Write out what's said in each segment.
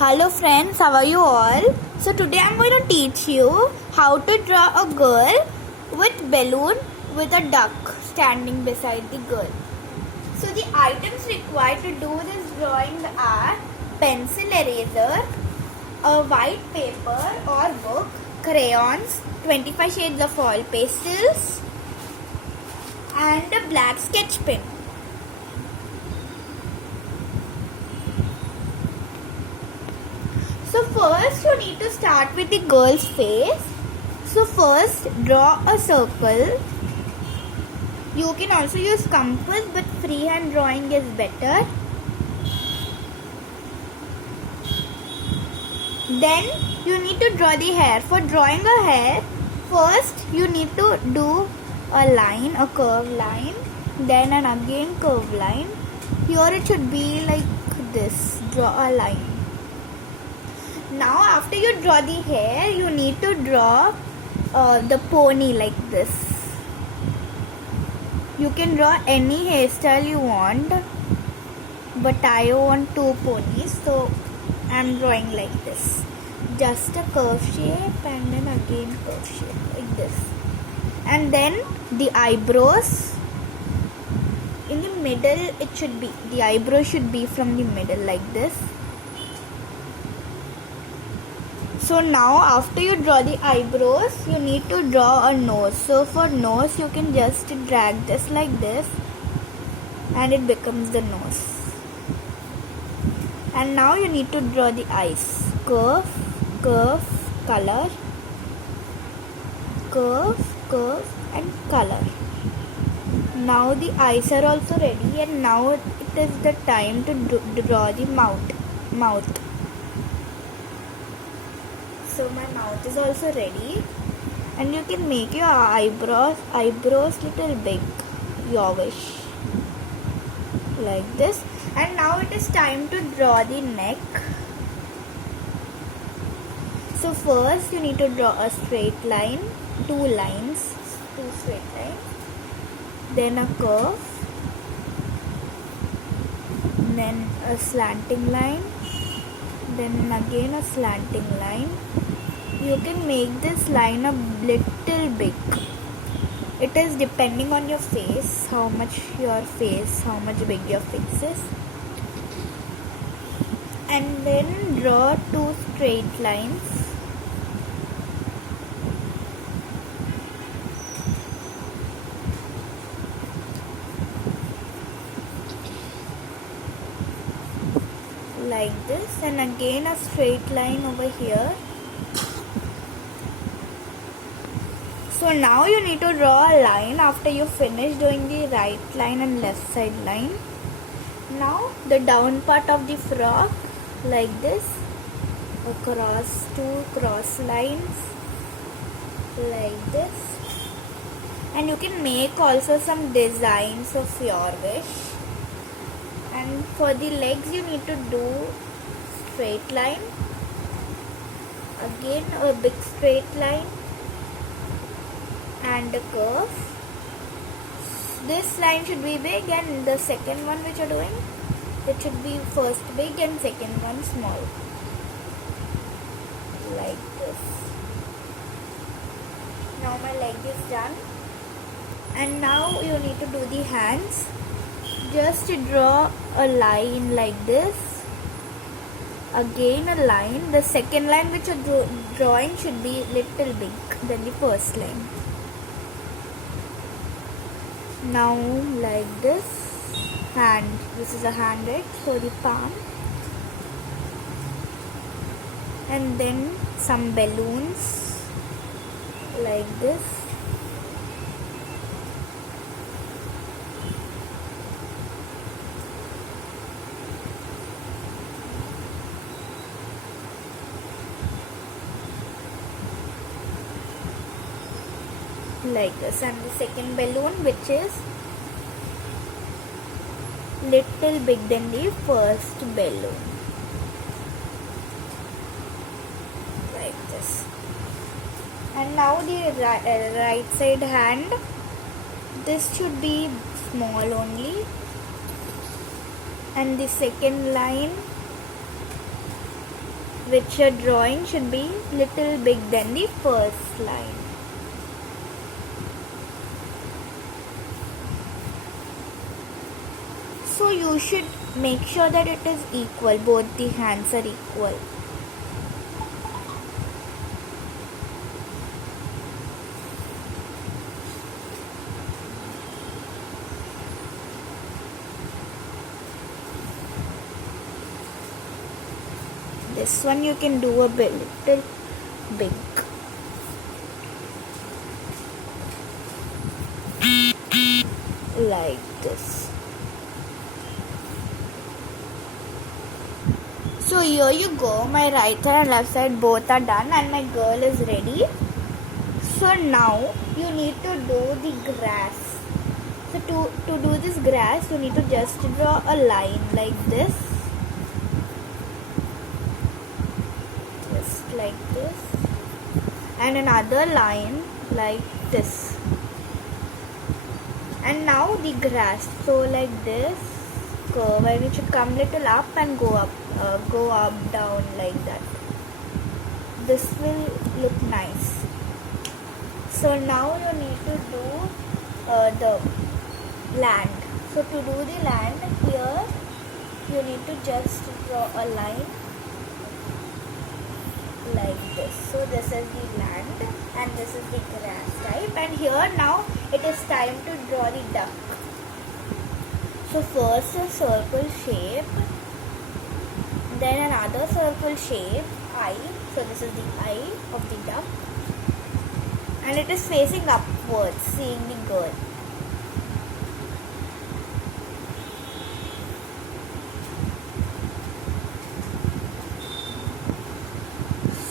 Hello friends, how are you all? So today I'm going to teach you how to draw a girl with balloon with a duck standing beside the girl. So the items required to do this drawing are pencil eraser, a white paper or book, crayons, 25 shades of oil pastels and a black sketch pen. So first you need to start with the girl's face. So first draw a circle. You can also use compass, but freehand drawing is better. Then you need to draw the hair. For drawing a hair, first you need to do a line, a curved line, then an again curved line. Here it should be like this. Draw a line. Now after you draw the hair, you need to draw the pony like this. You can draw any hairstyle you want, but I want two ponies, so I am drawing like this. Just a curve shape and then again curve shape like this. And then the eyebrows. In the middle it should be, the eyebrow should be from the middle like this. So now after you draw the eyebrows, you need to draw a nose. So for nose you can just drag this like this and it becomes the nose. And now you need to draw the eyes. Curve, curve, color, curve, curve and color. Now the eyes are also ready and now it is the time to draw the mouth. So my mouth is also ready, and you can make your eyebrows little big, your wish, like this. And now it is time to draw the neck. So first you need to draw a straight line, two straight lines, then a curve, then a slanting line, then again a slanting line. You can make this line a little big. It is depending on your face, how much big your face is. And then draw two straight lines. Like this, and again a straight line over here. So now you need to draw a line after you finish doing the right line and left side line. Now the down part of the frock like this, across two cross lines like this. And you can make also some designs of your wish. And for the legs you need to do straight line, again a big straight line and a curve. This line should be big and the second one which you are doing, it should be first big and second one small, like this. Now my leg is done, and now you need to do the hands. Just draw a line like this, again a line. The second line which you're drawing should be little big than the first line. Now like this, hand, this is a hand, right? So the palm, and then some balloons like this. Like this, and the second balloon which is little big than the first balloon, like this. And now the right side hand, this should be small only, and the second line which you're drawing should be little big than the first line. So you should make sure that it is equal, both the hands are equal. This one you can do a little big. Like this. So here you go, my right side and left side both are done and my girl is ready. So now you need to do the grass. So to do this grass you need to just draw a line like this. Just like this. And another line like this. And now the grass. So like this curve, and it should come little up and go up down like that. This will look nice. So now you need to do the land. So to do the land, here you need to just draw a line like this. So this is the land and this is the grass type, and here now it is time to draw the duck. So first a circle shape, then another circle shape, eye. So this is the eye of the duck, and it is facing upwards, seeing the girl.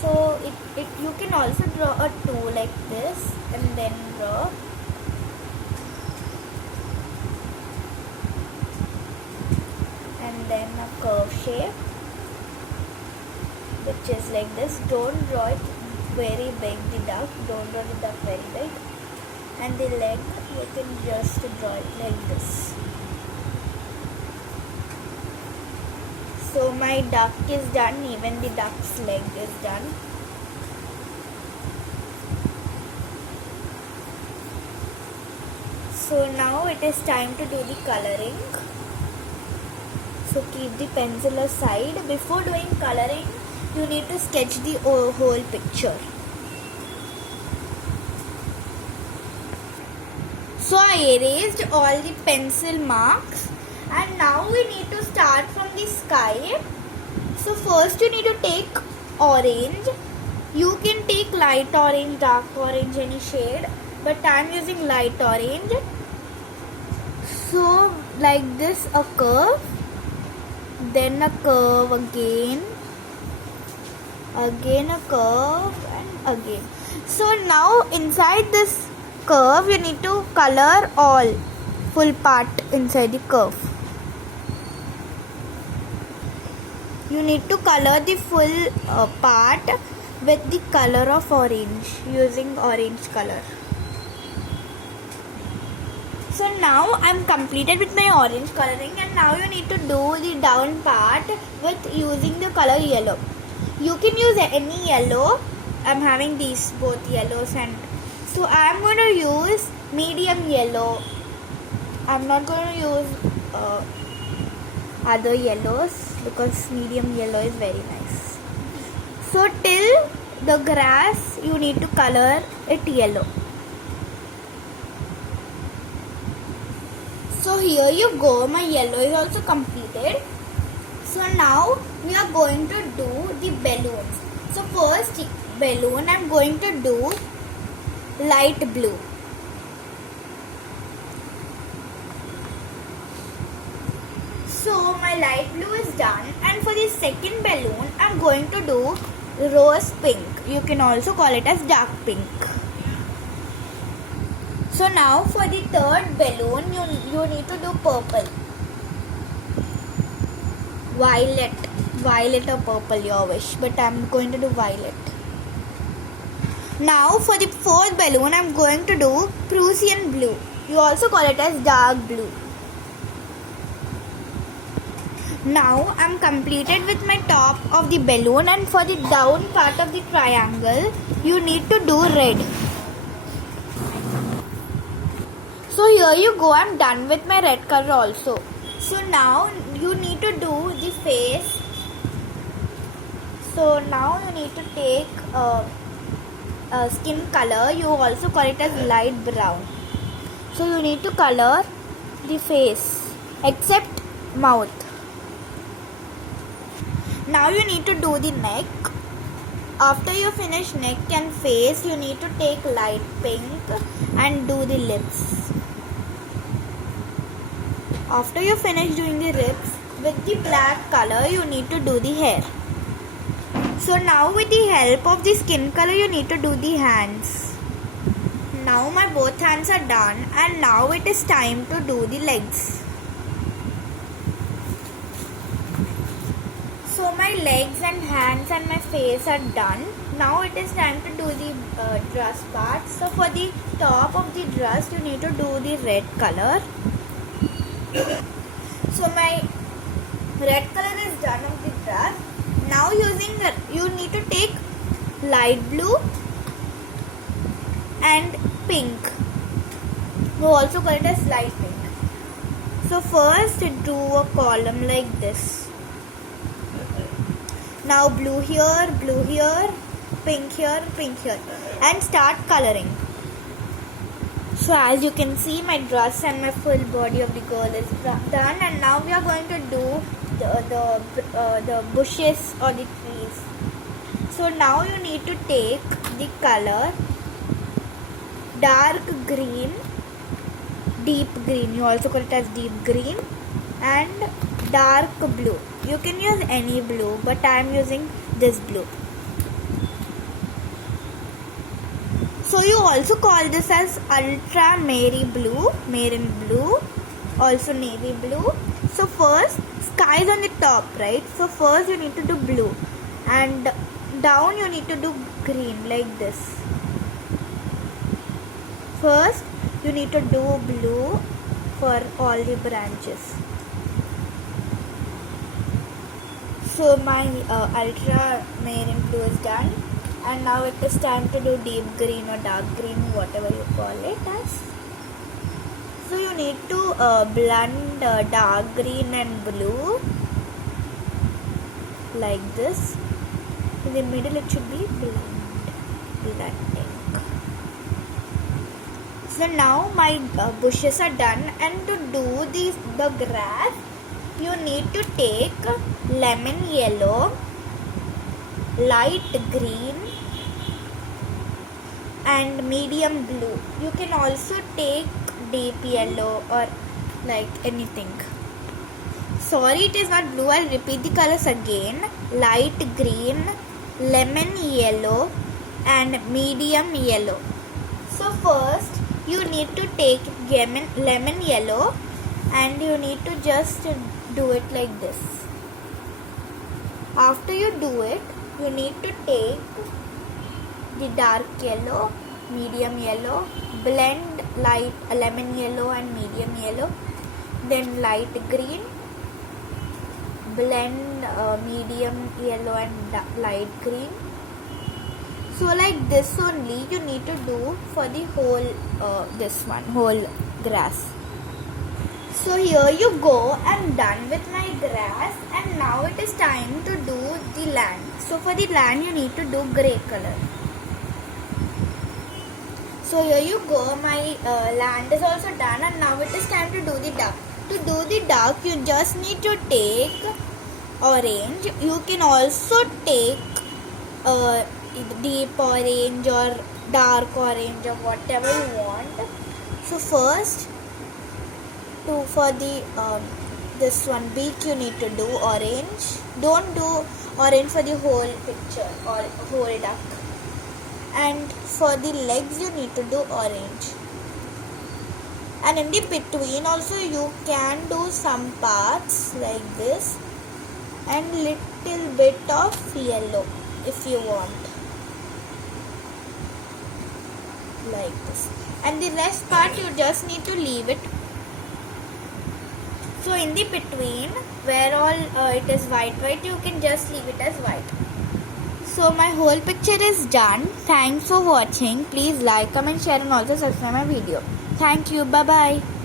So you can also draw a 2 like this, and then draw and then a curve shape which is like this. Don't draw it very big, the duck, don't draw the duck very big, and the leg you can just draw it like this. So my duck is done, even the duck's leg is done. So now it is time to do the coloring. So keep the pencil aside. Before doing coloring, you need to sketch the whole picture. So I erased all the pencil marks, and now we need to start from the sky. So first you need to take orange. You can take light orange, dark orange, any shade, but I am using light orange. So like this, a curve, then a curve again a curve, and again. So now inside this curve you need to color all full part inside the curve. You need to color the full part with the color of orange, using orange color. So now I am completed with my orange coloring, and now you need to do the down part with using the color yellow. You can use any yellow. I am having these both yellows, and so I am going to use medium yellow. I am not going to use other yellows because medium yellow is very nice. So till the grass you need to color it yellow. So here you go, my yellow is also completed. So now we are going to do the balloons. So first balloon I am going to do light blue. So my light blue is done, and for the second balloon I am going to do rose pink. You can also call it as dark pink. So now for the third balloon you need to do purple, violet or purple, your wish, but I am going to do violet. Now for the fourth balloon I am going to do Prussian blue. You also call it as dark blue. Now I'm completed with my top of the balloon, and for the down part of the triangle you need to do red. So here you go, I'm done with my red color also. So now you need to do the face. So now you need to take skin color, you also call it as light brown. So you need to color the face except mouth. Now you need to do the neck. After you finish neck and face, you need to take light pink and do the lips. After you finish doing the lips, with the black color you need to do the hair. So now with the help of the skin color you need to do the hands. Now my both hands are done, and now it is time to do the legs. So my legs and hands and my face are done. Now it is time to do the dress part. So for the top of the dress you need to do the red color. So my red color is done of the dress. Now you need to take light blue and pink. We also call it as light pink. So first do a column like this. Now blue here, pink here, and start coloring. So as you can see, my dress and my full body of the girl is done, and now we are going to do the bushes or the trees. So now you need to take the color dark green, deep green, you also call it as deep green, and dark blue. You can use any blue, but I am using this blue. So you also call this as ultramarine blue, also navy blue. So first, sky is on the top, right? So first you need to do blue, and down you need to do green like this. First you need to do blue for all the branches. So my ultramarine blue is done, and now it is time to do deep green or dark green, whatever you call it as. So you need to blend dark green and blue like this. In the middle it should be blending. So now my bushes are done, and to do the grass you need to take lemon yellow, light green and medium blue. You can also take deep yellow or like anything. Sorry, it is not blue. I'll repeat the colors again. Light green, lemon yellow and medium yellow. So first you need to take lemon yellow, and you need to just do it like this. After you do it, you need to take the dark yellow, medium yellow, blend light lemon yellow and medium yellow, then light green, blend medium yellow and light green. So like this only you need to do for the whole whole grass. So here you go, I'm done with my grass, and now it is time to do the land. So for the land you need to do grey color. So here you go, my land is also done, and now it is time to do the duck. To do the duck you just need to take orange. You can also take deep orange or dark orange or whatever you want. So first for the this one beak you need to do orange. Don't do orange for the whole picture or whole duck. And for the legs you need to do orange. And in the between also you can do some parts like this and little bit of yellow if you want, like this. And the rest part you just need to leave it. So in the between where all it is white, you can just leave it as white. So my whole picture is done. Thanks for watching. Please like, comment, share and also subscribe my video. Thank you. Bye bye.